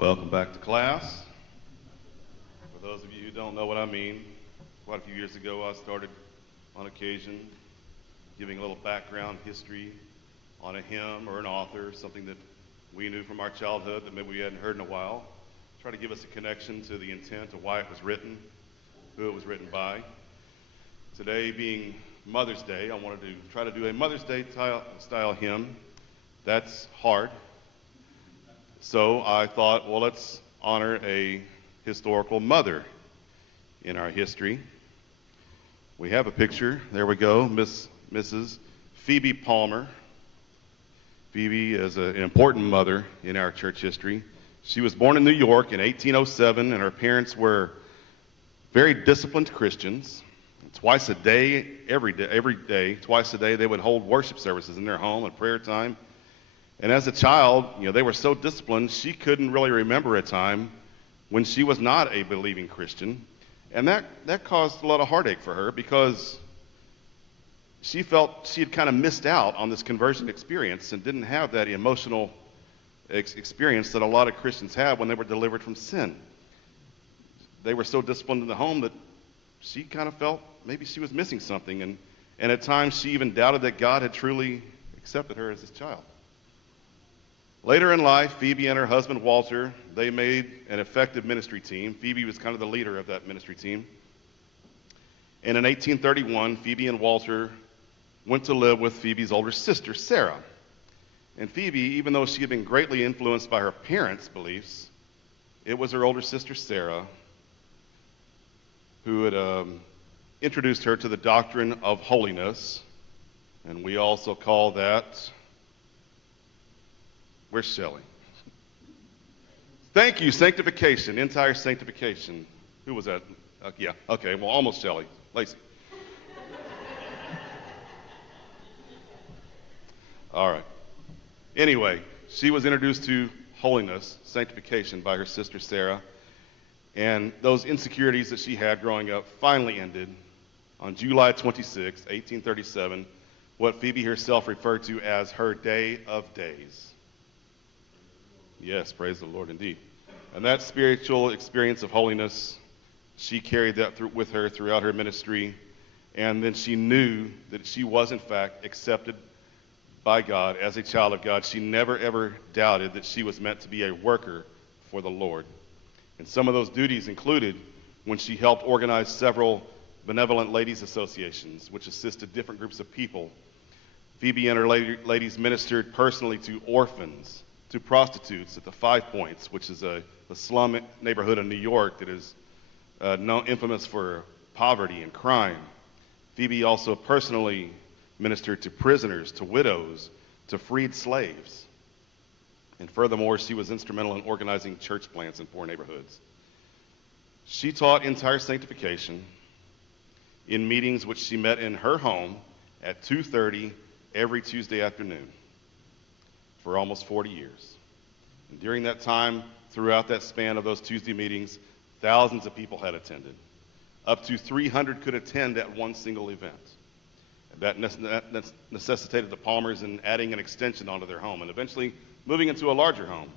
Welcome back to class. For those of you who don't know what I mean, quite a few years ago I started on occasion giving a little background history on a hymn or an author, something that we knew from our childhood that maybe we hadn't heard in a while. Try to give us a connection to the intent of why it was written, who it was written by. Today being Mother's Day, I wanted to try to do a Mother's Day style hymn. That's hard. So I thought, well, let's honor a historical mother in our history. We have a picture. There we go, Mrs. Phoebe Palmer. Phoebe is an important mother in our church history. She was born in New York in 1807, and her parents were very disciplined Christians. Twice a day, every day, twice a day, they would hold worship services in their home and prayer time. And as a child, they were so disciplined, she couldn't really remember a time when she was not a believing Christian. And that caused a lot of heartache for her because she felt she had kind of missed out on this conversion experience and didn't have that emotional experience that a lot of Christians have when they were delivered from sin. They were so disciplined in the home that she kind of felt maybe she was missing something. And at times she even doubted that God had truly accepted her as his child. Later in life, Phoebe and her husband, Walter, they made an effective ministry team. Phoebe was kind of the leader of that ministry team. And in 1831, Phoebe and Walter went to live with Phoebe's older sister, Sarah. And Phoebe, even though she had been greatly influenced by her parents' beliefs, it was her older sister, Sarah, who had introduced her to the doctrine of holiness. And we also call that... Where's Shelley? Thank you, sanctification, entire sanctification. Who was that? Yeah, okay, well, almost Shelley. Lacey. All right. Anyway, she was introduced to holiness, sanctification by her sister Sarah, and those insecurities that she had growing up finally ended on July 26, 1837, what Phoebe herself referred to as her day of days. Yes, praise the Lord indeed. And that spiritual experience of holiness, she carried that with her throughout her ministry. And then she knew that she was, in fact, accepted by God as a child of God. She never, ever doubted that she was meant to be a worker for the Lord. And some of those duties included when she helped organize several benevolent ladies' associations, which assisted different groups of people. Phoebe and her ladies ministered personally to orphans, to prostitutes at the 5 Points, which is a slum neighborhood in New York that is infamous for poverty and crime. Phoebe also personally ministered to prisoners, to widows, to freed slaves. And furthermore, she was instrumental in organizing church plants in poor neighborhoods. She taught entire sanctification in meetings which she met in her home at 2:30 every Tuesday afternoon for almost 40 years. And during that time, throughout that span of those Tuesday meetings, thousands of people had attended. Up to 300 could attend at one single event. That necessitated the Palmers in adding an extension onto their home and eventually moving into a larger home.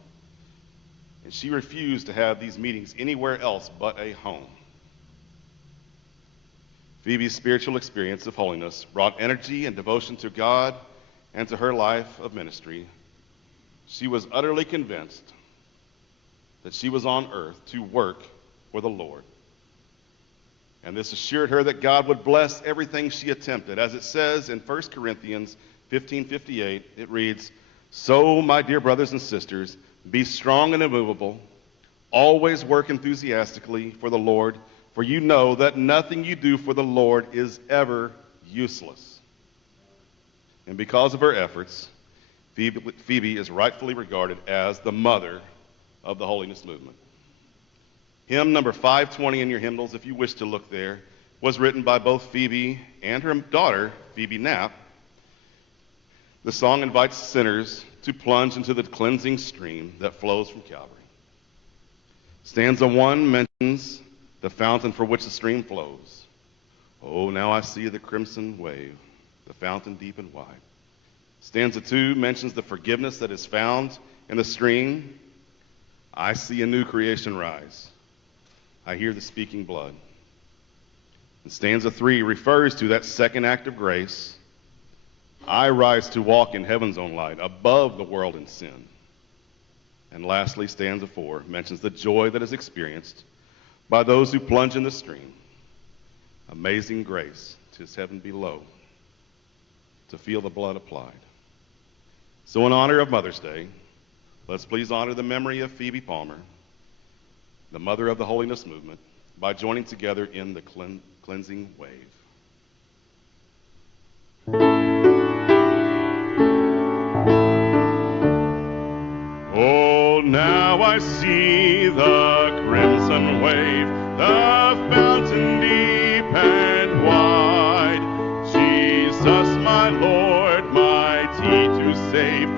And she refused to have these meetings anywhere else but a home. Phoebe's spiritual experience of holiness brought energy and devotion to God and to her life of ministry. She was utterly convinced that she was on earth to work for the Lord. And this assured her that God would bless everything she attempted. As it says in 1 Corinthians 15:58, it reads, "So, my dear brothers and sisters, be strong and immovable, always work enthusiastically for the Lord, for you know that nothing you do for the Lord is ever useless." And because of her efforts, Phoebe is rightfully regarded as the mother of the Holiness Movement. Hymn number 520 in your hymnals, if you wish to look there, was written by both Phoebe and her daughter, Phoebe Knapp. The song invites sinners to plunge into the cleansing stream that flows from Calvary. Stanza 1 mentions the fountain for which the stream flows. Oh, now I see the crimson wave, the fountain deep and wide. Stanza 2 mentions the forgiveness that is found in the stream. I see a new creation rise. I hear the speaking blood. And stanza 3 refers to that second act of grace. I rise to walk in heaven's own light, above the world and sin. And lastly, stanza 4 mentions the joy that is experienced by those who plunge in the stream. Amazing grace, 'tis heaven below, to feel the blood applied. So in honor of Mother's Day, let's please honor the memory of Phoebe Palmer, the mother of the Holiness Movement, by joining together in the cleansing wave. Oh, now I see the crimson wave, the fountain deep and wide. Jesus, my Lord, mighty to save,